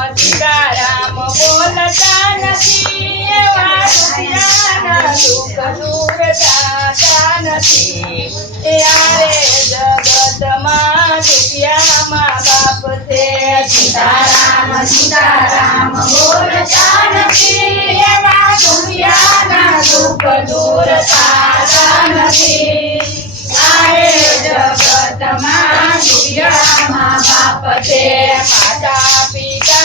સીતારામ બોલતા નથી એવા દૂર થતા નથી. આરે જગતમાં રૂપિયામાં બાપ છે. સીતારામ સીતારામ બોલતા નથી એવા દુનિયાના દૂર થતા નથી. આરે જગતમાં દુનિયામાં બાપ છે. માતા પિતાની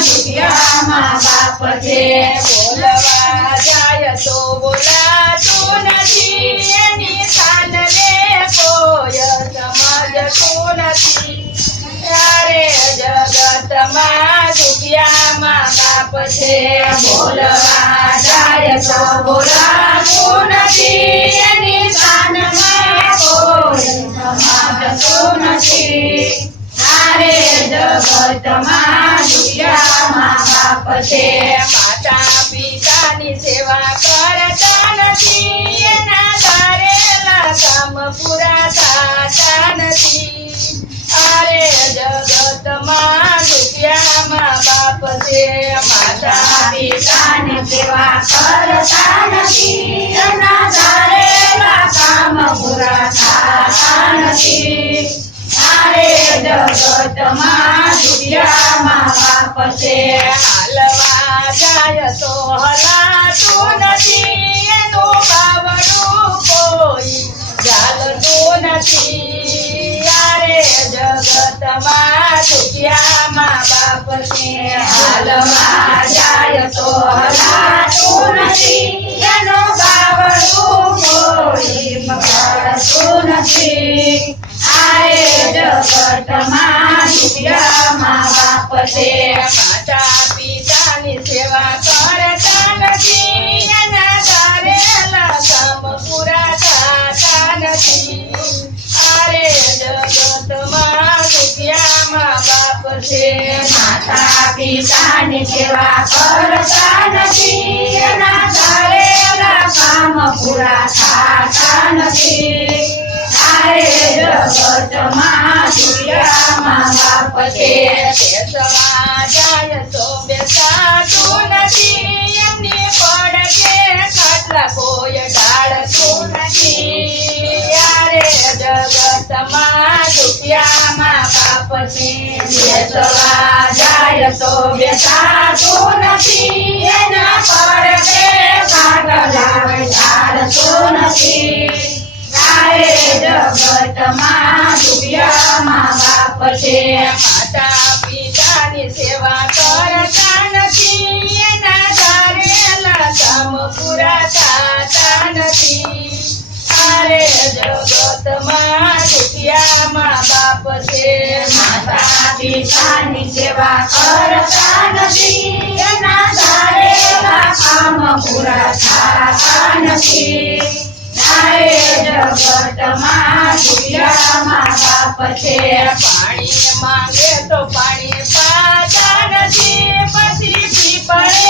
જગતમાં માં બાપ છે બોલવા જાય તો બોલાતું નથી, એની સાનને કોય સમજતું નથી. ત્યારે જગતમાં દુનિયામાં બાપ છે બોલવા જાય તો બોલાતું છે માતા પિતાની સેવા કરતા નથી, એના ધારેલા કામ પૂરા થતા નથી. અરે જગતમાં દુનિયામાં બાપ છે માતા પિતાની સેવા કરતા નથી. દુનિયામાં હાલમાં જાય તો હલાતું નથી એનો બાવડું પિતાની સેવા કરતા નથી. એના ધારેલા કામ પૂરા થતા નથી. આરે જગતમાં દુનિયામાં બાપ છે. સમાજાય તો બેસાતું નથી. એમની પડકે ખાટલા કોઈ ઢાળતું દુનિયામાં બાપ છે બેસવા જાય તો બેસાતું નથી. એના પડકે કાગલા ઢાળતું નથી. આરે જગતમાં દુનિયામાં બાપ છે. માતા પિતાની સેવા કરતા નથી. એના ધારેલા કામ પૂરા થતા નથી. અરે જગતમાં બાપ છે માતા પિતાની સેવા કરતા નથી. એના ધારેલા કામ પૂરા થતા નથી. પાણી માંગે તો પાણી પાતા નથી. પછી પીપળે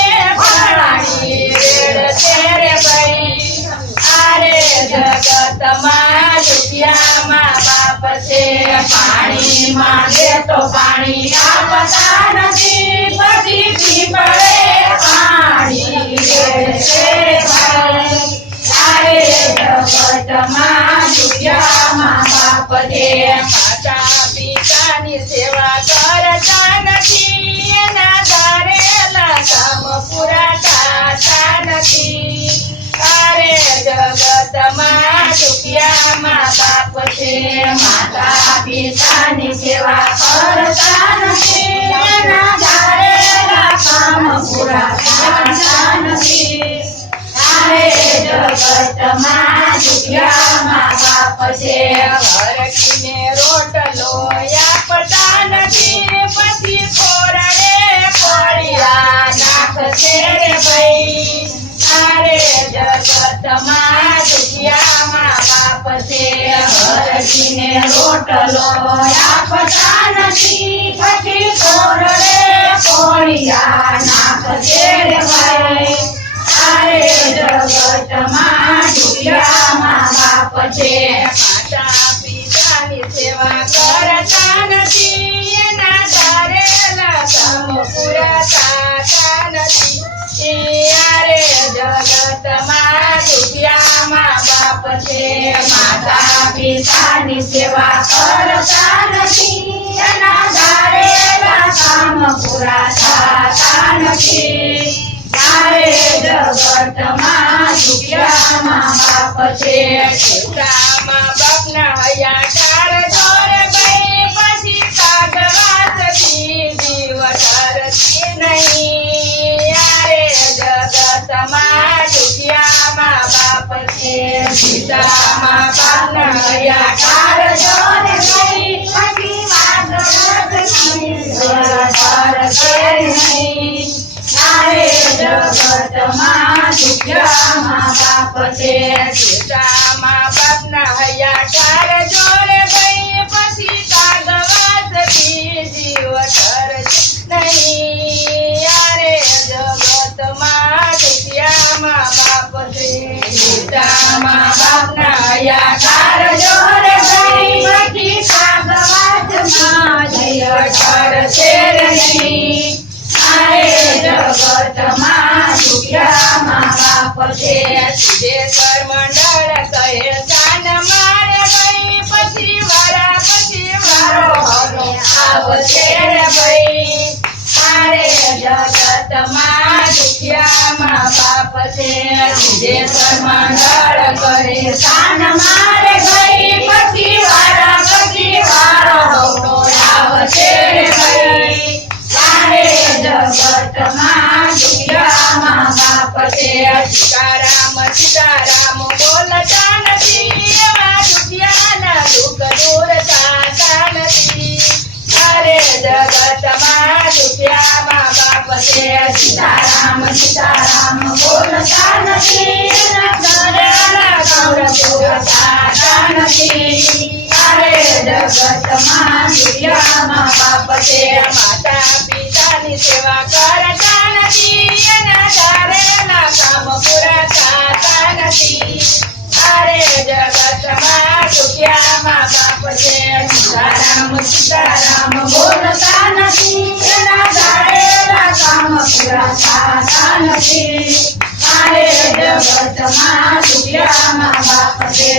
બાપ છે, પાણી માંગે નથી આરે બાપ છે, માતા પિતાની સેવા કરતા નથી, એના અરે જગતમાં છે માતા પિતાની સેવા કરતા નથી એના નથી આરે જગતમાં દુનિયામાં બાપ છે ભાઈ અરે જગત રાખીને રોટલો આપતા નથી, પછી કોરડે કોળિયા નાખશે રે ભાઈ. તારે જગતમાં ડૂબ્યા મા બાપ છે માતા પિતાની સેવા કરતા નથી, એના ધારેલા સમ પૂરા થતા નથી. યારે જગતમાં રૂપિયા મા બાપ છે માતા પિતાની સેવા કરતા નથી એના ધારેલા કામ પૂરા થતા નથી તારે જગતમાં દુખ્યા મા બાપ છે મા બાપના હૈયા ટાળ જોરે જગતમાં દુખ્યા મા બાપ છે પિતા મા બાપના છે જે કરમંડળ કહે સાન મારે ભાઈ, પછી વારા, પછી વારો. હવે ભાઈ, મારે જગતમાં દુખિયા મા બાપ છે જે કરમંડળ કહે સાન મારે સીતારામ સીતારામ બોલતા તારે બાપ છે માતા પિતાની સેવા કરતા નથી એના ધારેલા કામ પૂરા થતા નથી અરે જગતમાં દુખિયા મા બાપ છે સીતારામ સીતારામ જગતમાં દુખ્યા મા બાપ છે